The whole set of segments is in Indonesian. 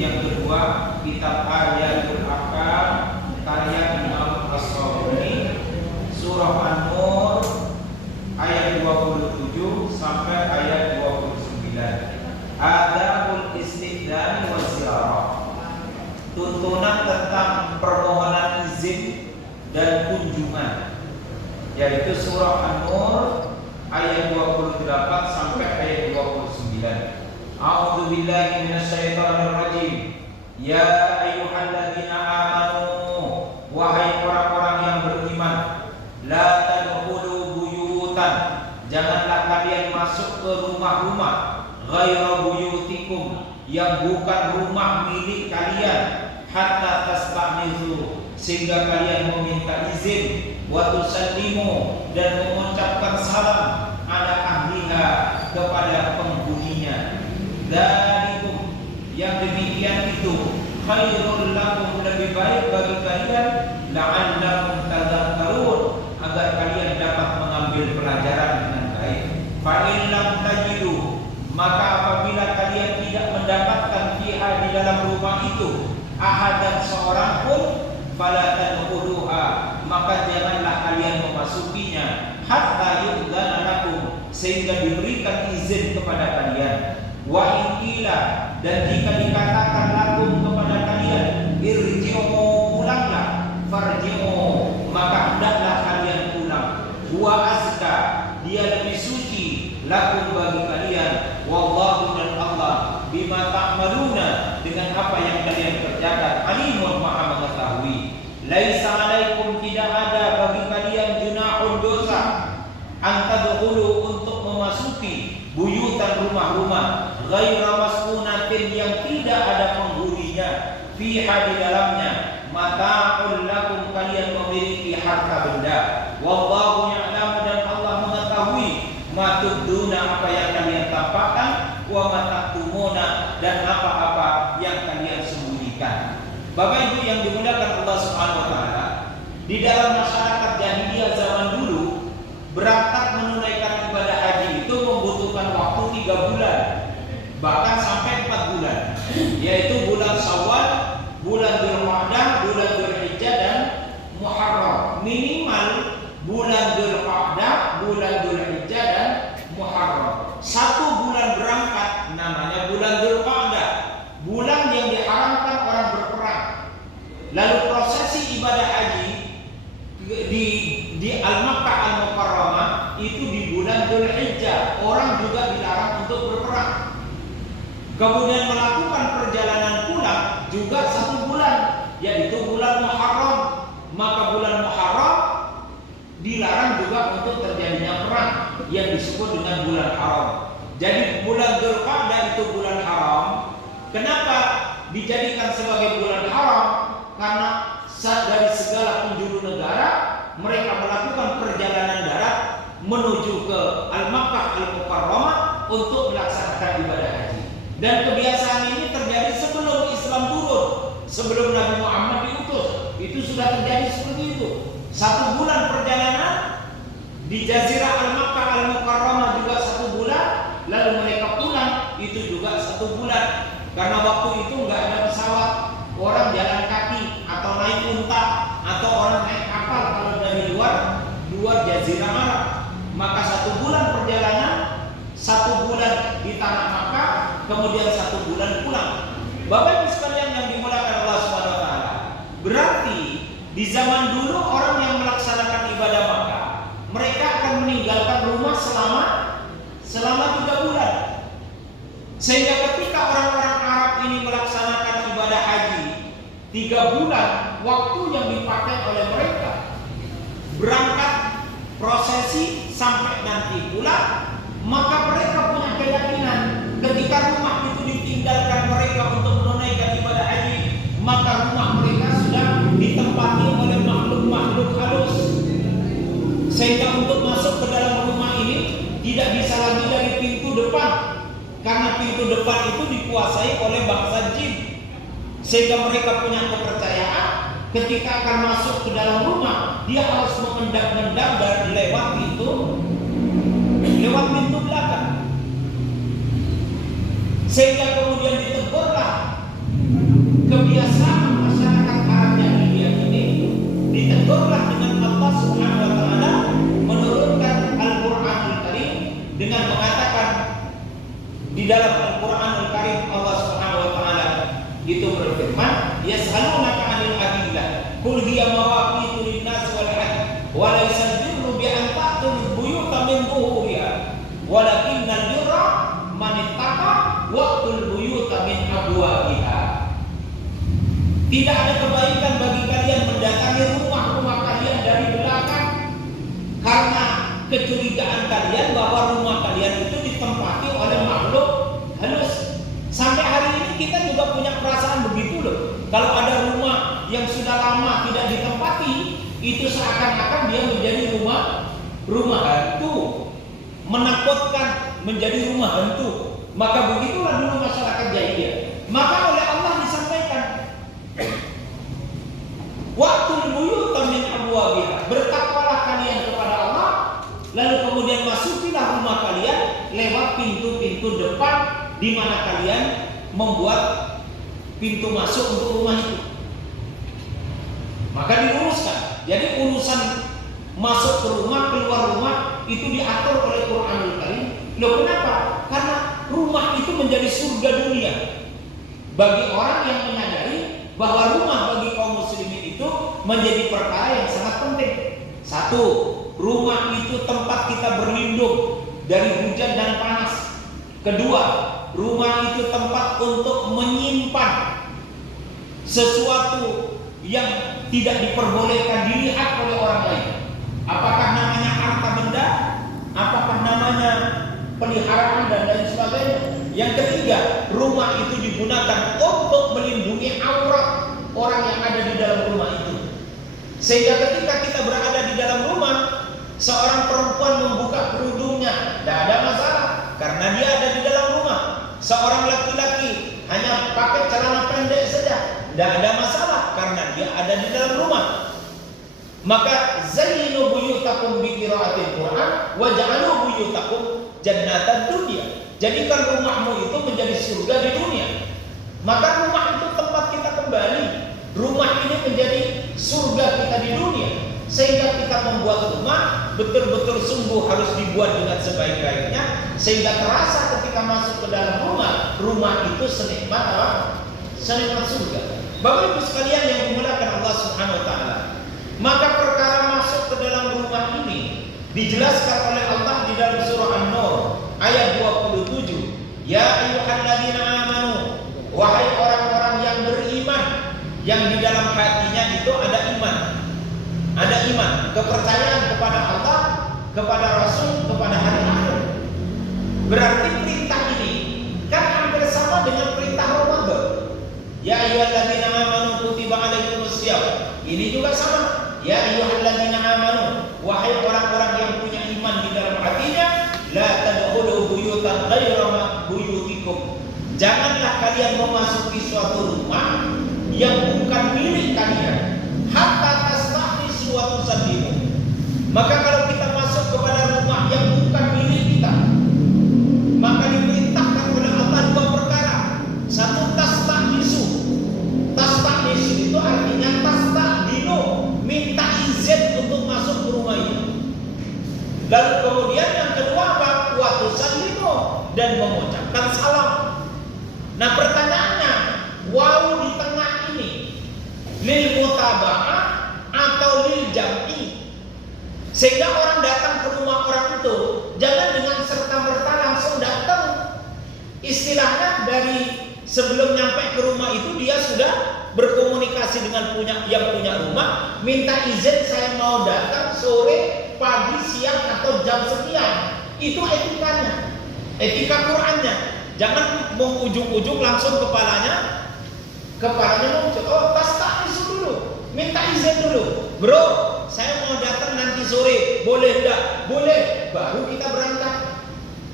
yang kedua kitab Ayatul Ahkam karya Imam As-Sabuni, surah An-Nur ayat 27 sampai ayat 29. Adabul istidhan wa ziyarah, tuntunan tentang permohonan izin dan kunjungan, yaitu surah An-Nur ayat 28 sampai ayat 29. A'udzu billahi minasyaitonir rajim. Ya ayyuhalladzina amanu, wahai orang-orang yang beriman, la tadkhulu buyutan, janganlah kalian masuk ke rumah-rumah, ghaira buyutikum, yang bukan rumah milik kalian, hatta tasta'nizu, sehingga kalian meminta izin, wa tusallimu, dan mengucapkan salam ala ahliha, kepada penghuninya. Dzalikum, yang demikian itu, khairul lakum, lebih baik bagi kalian, la'allakum tadhakkarun, agar kalian dapat mengambil pelajaran dengan baik. Fa in lam tajidu, maka apabila kalian tidak mendapatkan fiha, di dalam rumah itu, ahadan, seorang pun, fala tadkhuluha, maka janganlah kalian memasukinya, hatta yu'dzana lakum, sehingga diberikan izin kepada kalian. Wa in qila, dan jika dikatakan lakum kepada kalian, irji'u, pulanglah, farji'u, maka hendaklah kalian pulang. Wa azka, dia lebih suci, lakum, bagi kalian, wallahu, dan Allah, bima ta'maluna, dengan apa yang kalian kerjakan, alimun, maha mengetahui. Laisa alaikum, tidak ada bagi kalian junahun, dosa, antadkhulu, untuk memasuki buyutan, rumah-rumah, ghaira maskunatin, yang tidak ada penghuninya, fiha, di dalamnya, mata'ul lakum, kalian memiliki harta benda, wallahu ya'lamu, dan Allah mengetahui, ma tubduna, apa yang kalian tampakkan, wa ma taktumuna, dan apa-apa yang kalian sembunyikan. Bapak Ibu yang dimuliakan Allah Subhanahu wa taala, di dalam masyarakat jahiliyah zaman dulu, berangkat menunaikan ibadah haji itu membutuhkan waktu 3 bulan, bahkan sampai 4 bulan, yaitu bulan Syawal, bulan Dzulqa'dah, bulan Dzulhijjah, dan Muharram. Minimal bulan Dzulqa'dah, bulan Dzulhijjah, dan Muharram. 1 bulan berangkat, namanya bulan Dzulqa'dah, bulan yang diharamkan orang berperang. Lalu prosesi ibadah haji di Al-Makkah Al-Mukarramah itu di bulan Dzulhijjah, orang juga dilarang untuk berperang. Kemudian melakukan perjalanan pulang juga 1 bulan, yaitu bulan Muharram. Maka bulan Muharram dilarang juga untuk terjadinya perang, yang disebut dengan bulan haram. Jadi bulan Dzulqa'dah itu bulan haram. Kenapa dijadikan sebagai bulan haram? Karena dari segala penjuru negara mereka melakukan perjalanan darat menuju ke Al-Makkah Al-Mukarramah untuk melaksanakan ibadah haji. Dan kebiasaan ini terjadi sebelum Islam turun, sebelum Nabi Muhammad diutus. Itu sudah terjadi seperti itu. 1 bulan perjalanan di Jazirah Al-Makkah Al-Mukarramah juga 1 bulan, lalu mereka pulang itu juga 1 bulan. Karena waktu itu nggak ada pesawat, orang jalan kaki atau naik unta atau orang naik kapal kalau dari luar Jazirah Arab. Maka 1 bulan perjalanan, 1 bulan di tanah Makkah, kemudian 1 bulan pulang. Bapak Ibu sekalian yang dimuliakan Allah Subhanahu wa taala, berarti di zaman dulu orang yang melaksanakan ibadah Makkah, mereka akan meninggalkan rumah selama 3 bulan. Sehingga ketika orang-orang Arab ini melaksanakan ibadah haji 3 bulan, waktu yang dipakai oleh mereka berangkat prosesi sampai nanti pulang, maka mereka punya keyakinan ketika rumah itu ditinggalkan mereka untuk menunaikan ibadah haji, maka rumah mereka sudah ditempati oleh makhluk-makhluk halus. Sehingga untuk masuk ke dalam rumah ini tidak bisa lagi dari pintu depan, karena pintu depan itu dikuasai oleh bangsa jin. Sehingga mereka punya kepercayaan ketika akan masuk ke dalam rumah, dia harus mengendap-endap dan lewat pintu belakang. Sehingga kemudian ditegurlah kebiasaan masyarakat Arab Jahiliyah ini ditegurlah dengan Allah Subhanahu wa taala menurunkan Al-Qur'anul Karim dengan mengatakan di dalam Al-Qur'anul Karim Allah Subhanahu wa taala itu berfirman, yas'alunaka 'anil ahillah qul hiya mawaqitu lin-nas wal hajj wa laysa al-birru bi an ta'tul buyuta min zuhuriha walakinnal birra man ittaqa wa'tul buyuta min abwabiha. Tidak ada kebaikan bagi kalian mendatangi rumah-rumah kalian dari belakang karena kecurigaan kalian bahwa rumah kalian itu ditempati oleh makhluk halus. Sampai hari ini kita juga punya perasaan begitu loh. Kalau ada rumah yang sudah lama tidak ditempati, itu seakan-akan dia menjadi rumah hantu, menakutkan, menjadi rumah hantu. Maka begitulah dulu masyarakat jahiliyah. Maka oleh Allah disampaikan, waqtul buyuta min abwabiha, bertakwalah kalian kepada Allah, lalu kemudian masukilah rumah kalian lewat pintu-pintu depan di mana kalian membuat pintu masuk untuk rumah itu. Maka diluruskan. Jadi urusan masuk ke rumah, keluar rumah itu diatur oleh Qur'anul Karim. Loh kenapa? Karena rumah itu menjadi surga dunia bagi orang yang menyadari bahwa rumah bagi kaum muslimin itu menjadi perkara yang sangat penting. Satu, rumah itu tempat kita berlindung dari hujan dan panas. Kedua, rumah itu tempat untuk menyimpan sesuatu yang tidak diperbolehkan dilihat oleh orang lain. Apakah namanya harta benda, apakah namanya peliharaan dan lain sebagainya. Yang ketiga, rumah itu digunakan untuk melindungi aurat orang yang ada di dalam rumah itu. Sehingga ketika kita berada di dalam rumah, seorang perempuan membuka kerudungnya, tidak ada masalah karena dia ada di dalam rumah. Seorang laki-laki hanya pakai celana pendek saja, tidak ada masalah karena dia ada di dalam rumah. Maka zayyinu buyutakum bi qiraatil Qur'an wa ja'alu buyutakum jannatan dunya. Jadikan rumahmu itu menjadi surga di dunia. Maka rumah itu tempat kita kembali. Rumah ini menjadi surga kita di dunia. Sehingga kita membuat rumah betul-betul sungguh harus dibuat dengan sebaik-baiknya, sehingga terasa ketika masuk ke dalam rumah, rumah itu senikmat apa? Senikmat surga. Bapak Ibu sekalian yang dimuliakan Allah Subhanahu wa taala, maka perkara masuk ke dalam rumah ini dijelaskan oleh Allah di dalam surah An-Nur ayat 27. Ya ayyuhalladzina amanu, wahai orang-orang yang beriman, yang di dalam hatinya itu ada iman. Ada iman, kepercayaan kepada Allah, kepada Rasul, kepada hari akhir. Berarti perintah ini kan hampir sama dengan perintah Ramadan. Ya ayyuhalladzina amanu kutiba alaikumussyam. Ini juga sama. Ya ayyuhalladzina amanu, wahai orang-orang yang punya iman di dalam hatinya, la tadkhulu buyutan ghaira buyutikum. Janganlah kalian memasuki suatu rumah yang bukan milik kalian. Hatta suatu sadimu. Maka kalau kita masuk kepada rumah yang bukan milik kita, maka diperintahkan oleh Allah dua perkara. Satu, tasta'nisu. Tasta'nisu itu artinya tasta'dinu, minta izin untuk masuk ke rumah itu. Lalu kemudian yang kedua apa? Wa tusallimu, dan mengucapkan salam. Nah pertanyaannya, wawu di tengah ini lil mutaba'ah atau lil jam'i, sehingga orang datang ke rumah orang itu jangan dengan serta-merta langsung datang. Istilahnya dari sebelum nyampe ke rumah itu dia sudah berkomunikasi dengan yang punya rumah, minta izin saya mau datang sore, pagi, siang atau jam sekian. Itu etikanya, etika Qur'annya. Jangan mau ujuk-ujuk langsung kepalanya muncul. Oh, tasta'nisu dulu, minta izin dulu. Bro, saya mau datang nanti sore, boleh enggak? Boleh, baru kita berangkat.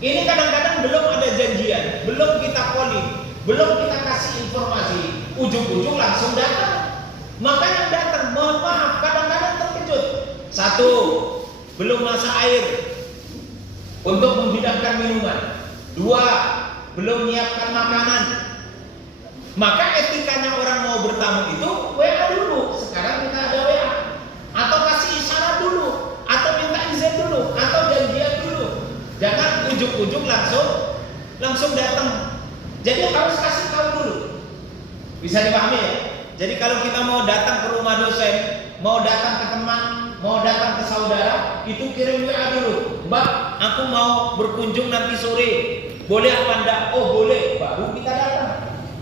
Ini kadang-kadang belum ada janjian, belum kita calling, belum kita kasih informasi, ujuk-ujuk langsung datang. Maka yang datang, mohon maaf, kadang-kadang terkejut. Satu, belum masak air untuk menghidangkan minuman. Dua, belum menyiapkan makanan. Maka etikanya orang mau bertamu itu WA dulu. Sekarang kita ada WA. Atau kasih isyarat dulu, atau minta izin dulu, atau janjian dulu. Jangan ujuk-ujuk langsung datang. Jadi harus kasih tahu dulu. Bisa dipahami ya? Jadi kalau kita mau datang ke rumah dosen, mau datang ke teman, mau datang ke saudara, itu kirim WA dulu. Mbak, aku mau berkunjung nanti sore. Boleh apa enggak? Oh boleh. Baru kita datang.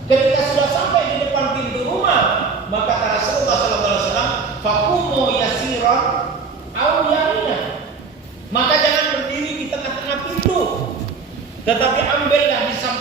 Ketika sudah sampai di depan pintu rumah, maka kata Rasulullah SAW, fakumu yasiran au yamina. Maka jangan berdiri di tengah-tengah pintu, tetapi ambil